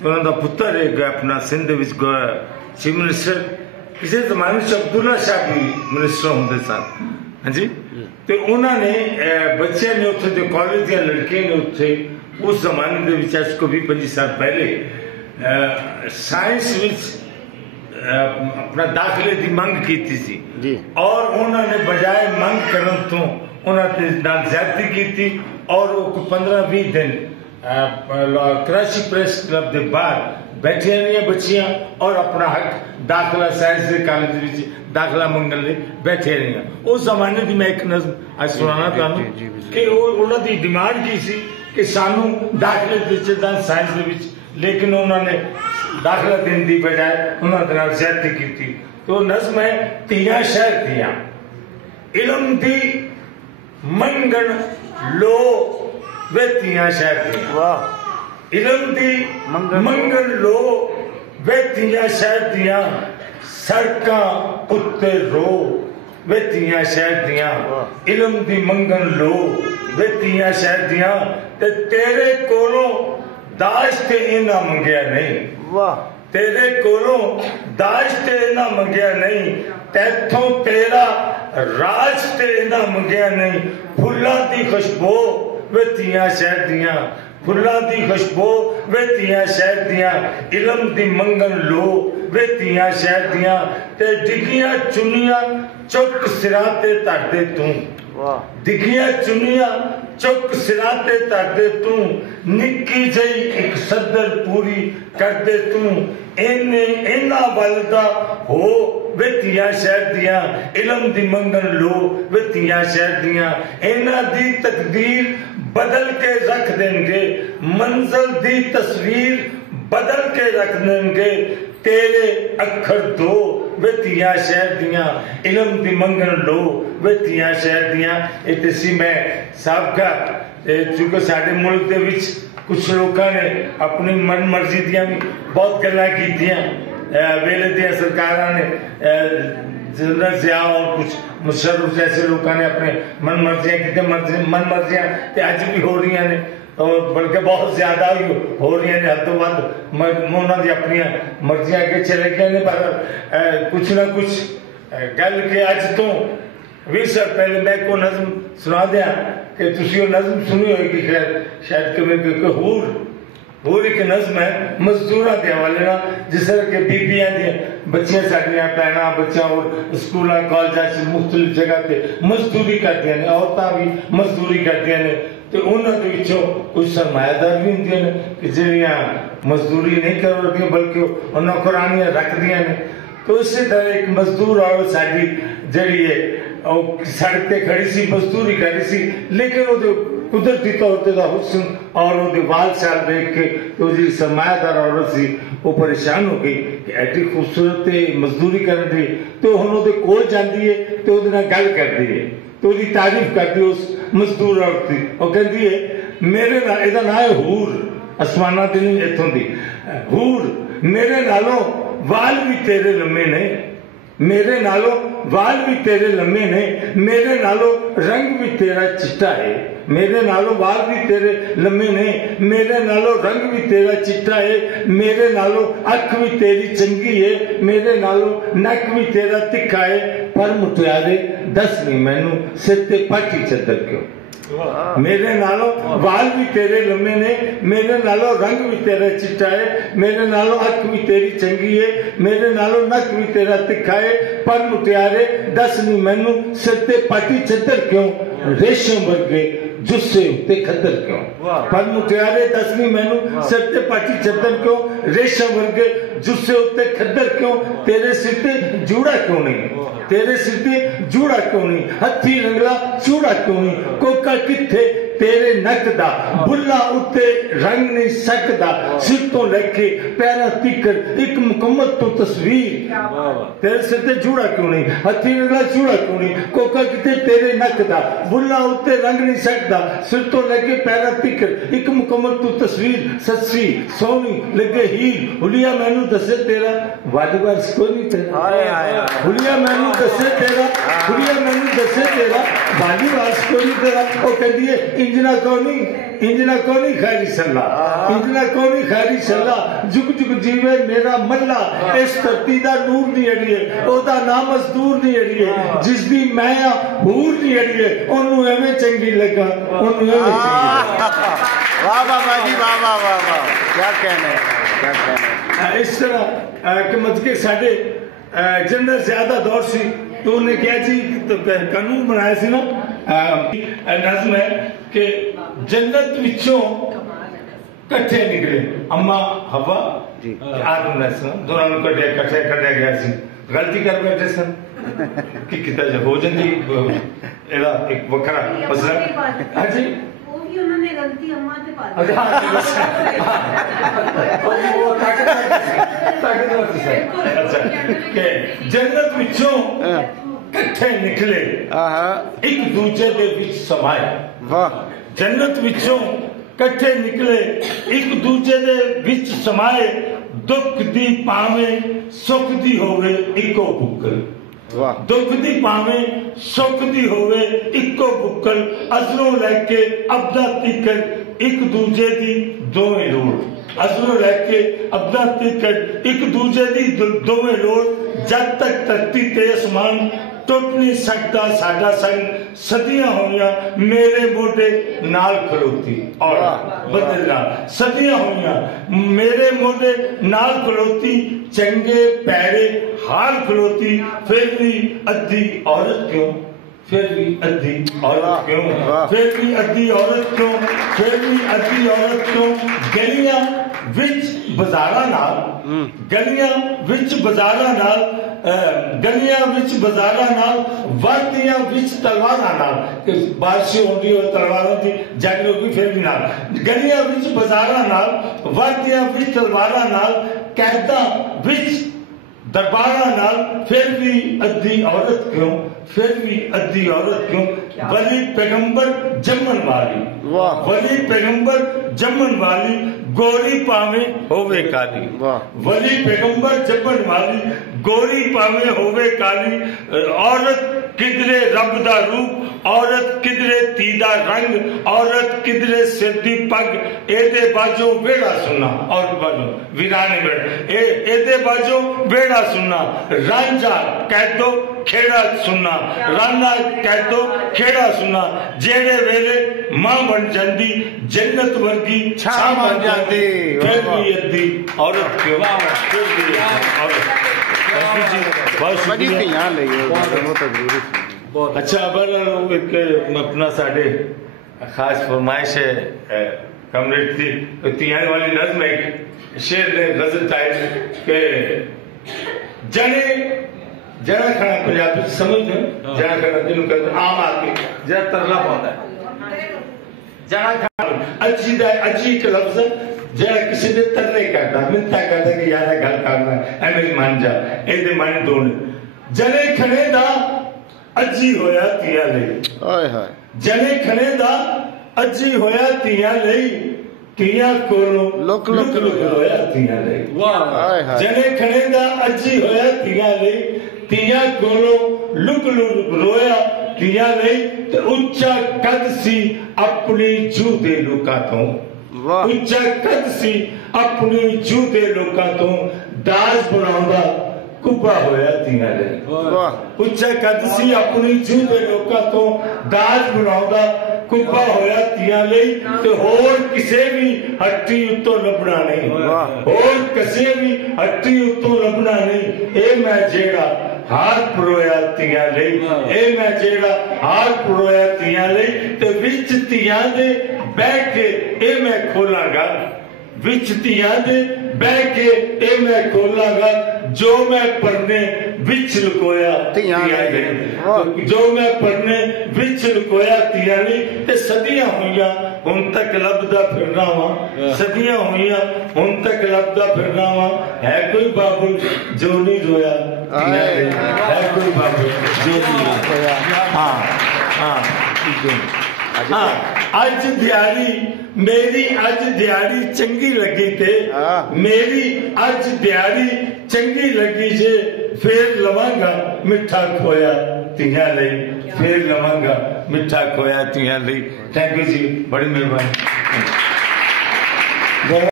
उन्होंने पुत्र एक अपना सिंध विच चीफ मिनिस्टर किसी जमाने च अब्दुल्ला शाह भी मिनिस्टर होंगे सन। हाँ जी, तो उन्होंने बच्चे ने उत्थे जो कॉलेज दियां लड़कियां ने उत्थे उस जमाने दे विच आज को 20-25 साल पहले साइंस विच अपना दाखिले की मंग की थी और उन्होंने बजाय मंग करने तो उन्होंने ज्यादती की थी और वो 15-20 दिन कराची प्रेस क्लब के बाहर बैठिया रही बच्चियां और अपना हक दाखिला साइंस के कॉलेज में दाखिला मंगने लिए बैठे रही। उस जमाने की मैं एक नज़म आज सुनाना चाहूँ कि उन्होंने डिमांड की सी कि सानू दाखिले दिते साइंस के, लेकिन उन्होंने दाखिला देने की बजाय उन्होंने ज्यादती की थी। तो नज़म है तियां शहर दियां इलम दी मंगण लो वे तियां शहर दियां, इलम दी मंगण लो वे तियां शहर दियां, सड़कां उत्ते रो वे तियां शहर दियां, इलम दी मंगण लो वे तियां शहर दियां, ते तेरे कोलों दाज ते इना मंगया नहीं, तेरे कोलों दाज ते इना मंगया नहीं, तैथों तेरा राज ते इना मंगया नहीं, फुल्लां दी खुशबू वे तियां शहर दियां, फुल्लां दी खुशबू वे तियां शहर दियां, इलम दी मंगन लो वे तियां शहर दियां, ते डिगियां चुनियां चुक सिरां ते धर दे तू, डिगियां चुनियां चुक सिरां ते धर दे तू, निक्की जही एक सदर पूरी कर दे तू, इन्ना वलदा हो वे तियां शहर दियां, इलम दी मंगन लो वे तियां शहर दियां, इन्ना दी तकदीर बदल के रख देंगे, मंजिल दी तस्वीर बदल के रख देंगे, तेरे अखर दो वे तियां शहर दियां, इलम दी मंगन लो वे तियां शहर दियां। इत्थे सी मैं सबका चूंकि साडे मुल्क दे विच कुछ लोगों ने अपनी मन मर्जी दियां भी बहुत गल्लां कीतियां, वेले दियां सरकारां ने जनरल जिया और कुछ मुशर्रफ जैसे लोगों ने अपने मन मर्जियां की, मन मर्जियां अज भी हो रही ने, और बल्कि बहुत ज्यादा हो रही ने, हद तो वध उन्होंने अपनी मर्जियां के चले गए ने। पर कुछ ना कुछ गल के अज तो 20 साल पहले मैं को नज़म सुना दिया कि तुसी नज़म सुनी होगी शायद होर एक नज़म है मजदूरों के हवाले ना, जिस तरह के बीबियां दी बच्चियां साडियां भैणां बच्चा और स्कूलों कॉलेजों मुख्तलिफ जगह पे मजदूरी करदियां ने, औरतां भी मजदूरी करदियां ने, तो उन्होंने विचों कुछ सरमायादार भी होंदियां ने कि जिहड़ियां मजदूरी नहीं कर रही बल्कि नौकरानियां रखदियां ने। तो इसी तरह एक मजदूर औरत साडी जिहड़ी है सड़क पे खड़ी सी मजदूरी कर रही सी, लेकिन वो कुदरती तौर पर हुस्न और वो वाल शाल देख के तो जी सरमायादार औरत सी वो परेशान हो गई कि एडी खूबसूरत मजदूरी कर रही, तो हुण ओहदे कोल जांदी है तो ओहदे नाल गल करदी है, तो ओहदी तारीफ करदी उस मजदूर औरत की, वो कहती है मेरे नाल, इहदा नाम है हूर, आसमाना दी नहीं इत्थों दी हूर, मेरे नालों वाल भी तेरे लम्मे ने, मेरे नालों वाल भी तेरे लम्मे ने, मेरे नालों रंग भी तेरा चिट्टा है, मेरे नालों वाल भी तेरे लम्मे ने, मेरे नालों रंग भी तेरा चिट्टा है, मेरे नालों अख भी तेरी चंगी है, मेरे नालों नक भी तेरा तिखा है, पर मुटियारे दस नहीं मैनू सिर ते पाटी चदर क्यों, मेरे नालों वाल भी तेरे लम्बे ने, मेरे नालों रंग भी तेरा चिट्टा है, मेरे नालों अख भी तेरी चंगी है, मेरे नालों नक भी तेरा तिखा है, पर मुटियारे दस नहीं मैनू सिर ते पाटी चदर क्यों, रेशम वर्गे जुस्से उत्ते खद्दर क्यों, पर मुटियारे दस नहीं मैनू सिर ते पाटी चदर क्यों, रेशम वर्गे जुस्से उत्ते खद्दर क्यों, तेरे सिर ते जूड़ा क्यों नहीं, तेरे सिर ते जूड़ा क्यों नहीं, हथी रंगला चूड़ा क्यों नहीं, कोका किथे तेरे नक दा, बुल्ला उत्ते रंग नहीं सकदा, सिर तो लेके पैरा तिकर एक मुकम्मल तो तस्वीर, तेरे सिर ते जूड़ा क्यों नहीं, हथी रंगला चूड़ा क्यों नहीं, कोका किथे तेरे नक दा, बुल्ला उत्ते रंग नहीं सकदा, सिर तो लेके पैरा तिकर एक मुकम्मल तो तस्वीर, सच्ची सोनी लगे हीर, हुलिया मैनू दसे तेरा वादवास को नहीं तेरा, हुलिया मैनू दसे तेरा, हुलिया मैनू दसे तेरा वादवास को नहीं तेरा, वो कहती है इंजना कोनी खैरी सल्ला, इंजना कोनी खैरी सल्ला, जुग जुग जीवे मेरा मल्ला, इस धरती दा नूर नहीं अड़िए, ओदा नाम मजदूर नहीं अड़िए, जिस दी मैं हूर नहीं अड़िए, ओनू एवें चंगी लगा, ओनू एवें वाह वाह वाह जी, वाह वाह वाह वाह, क्या कहने, क्या कहने। इस तरह कि मत के साडे जनरल ज्यादा दौर सी, तो उन्हें क्या जी तो कानून बनाया सी ना, नज़्म है कि जन्नत विचों कट्ठे निकले अम्मा हवा आदम अलैहिस्सलाम, दोनों कट्ठे कट्ठे गया सी, गलती कर बैठे सन कि कितना जब हो जाती एदा एक वखरा मसला। हाँ जी उन्होंने गलती अम्मा से पा ली। अच्छा के जन्नत विचों कट्ठे निकले एक दूजे दे विच समाए। वाह। जन्नत विचों कट्ठे निकले एक दूजे दे विच समाए, दुख दी पावे सुख दी होवे इको बुक्कल। दुख दी पावे सुख दी होवे इको बुक्कल, अजरों लैके अबदा तिकर एक दूजे दी दोवें लोड़, अजरों लैके अबदा तिकर एक दूजे दी दोवें लोड़, जब तक धरती ते आसमान टुट नहीं सकता साडा संग, सदियां होइयां मेरे मोढे नाल खलोती और बदलना, सदियां होइयां मेरे मोढे नाल खलोती, चंगे पैरे हाल खलोती, फिर भी अद्धी औरत क्यों, फिर भी अद्धी औरत क्यों, फिर भी अद्धी औरत क्यों, फिर भी अद्धी औरत क्यों, गलियां विच बाजारां नाल, गलियां विच बाजारां नाल, गलियां विच बाजारां नाल, वर्दियां विच तलवारां नाल, बारिश होंदी और तलवारों की जंग होगी फिर भी नाल, गलियां विच बाजारां नाल, वर्दियां विच तलवारां नाल, कैदा विच दरबारा नाल, फिर भी अद्धी औरत क्यों, फिर भी अद्धी औरत क्यों, वली पैगंबर जमन वाली, वली पैगंबर जमन वाली, गोरी पावे होवे काली, वली पैगंबर जमन वाली, गोरी पावे होवे काली, औरत किधरे रब दा रूप, औरत किधरे तीदा रंग, औरत किधरे सिर दी पग, एदे बाजो बेड़ा सुना, और बाजो वीराने बेड़ा एदे बाजो बेड़ा सुना, रांझा कह दो खेड़ा सुना, राना कह दो खेड़ा सुना, जेड़े वेले मां बन जाती जन्नत वर्गी छा बन जाती, फिर भी अद्धी औरत क्यों, फिर भी औरत। बहुत शुक्रिया। बहुत अच्छा। अपना साढ़े खास फरमाइश है कमरेड थी तिहान वाली नज़्म है, शेर ने गजल टाइप के जने जरा खड़ा पंजाबी समझ दो, जरा खड़ा दिल कर आम आदमी जरा तरला पाता है, जरा खड़ा अजी दा अजी का लफ्ज जरा किसी ने तरले करता मिलता करता कि यार गल करना है मेरी मान जा ए मन दोन जने खड़े दा अजी होया तिया ले, हाय हाय जने खड़े दा अजी होया तिया ले, तिया कोलो लुक लुक होया तिया ले, वाह जने खड़े दा अजी होया तिया ले, तिया कोलो लुक लुक रोया तिया ले, ते उच्चा कद सी अपनी जू दे लोकां तो, उच्चा कद सी अपनी जू दे लोकां तो, दाज बनाउंदा कुब्बा होया तिया ले, उच्चा कद सी अपनी जू दे लोकां तो, दाज बनाउंदा कुब्बा होया तिया ले, ते होर किसे भी हट्टी उत्तों लभना नहीं, होर किसे भी हट्टी उत्तों लभना नहीं, ए मैं जेड़ा हार परोया तिया ले, ए मैं जेड़ा हार परोया तिया ले, ते विच तिया दे बैठ के ए मैं खोलांगा, विच तिया दे बैठ के ए मैं खोलांगा, जो मैं पढ़ने विच लुकोया तिया ले, जो मैं पढ़ने विच लुकोया तिया ले, ते सदियां होइयां हुन तक लभदा फिरना वा, सदियां होइयां हुन तक लभदा फिरना वा, है कोई बाबुल जो नहीं रोया तिया ले, है कोई बाबुल जो नहीं रोया। हाँ हाँ हाँ अज दिहाड़ी मेरी अज दिहाड़ी चंगी लगी थे, मेरी अज दिहाड़ी चंगी लगी जे, फिर लवांगा मिठा खोया तिया ले, फिर लवांगा मिठा खोया तियां लई। थैंक यू जी, बड़ी मेहरबानी।